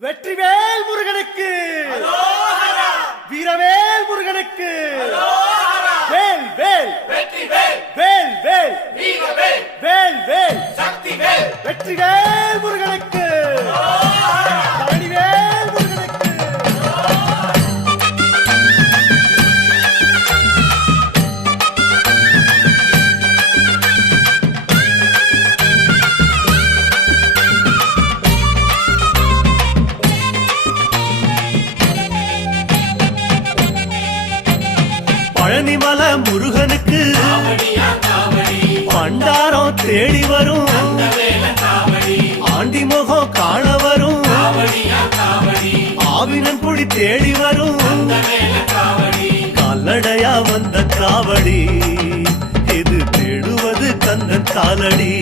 வெற்றிவேல் முருகனுக்கு, வீரவேல் முருகனுக்கு, வேல் வேல் வெற்றிவேல், வேல் வேல் வீரவேல், வேல் வேல் சக்திவேல், வெற்றிவேல் முருகனுக்கு, பழனிவேல் முருகனுக்கு. பழனிமல முருகனுக்கு காவடியா காவடி, பண்டாரம் தேடி வரும், வேல காவடி, ஆண்டி முகம் காண வரும், காவடியா காவடி, ஆவினன் குடி தேடி வரும், வேல காவடி, கால்நடையா வந்த காவடி, இது தேடுவது கந்தன் காலடி.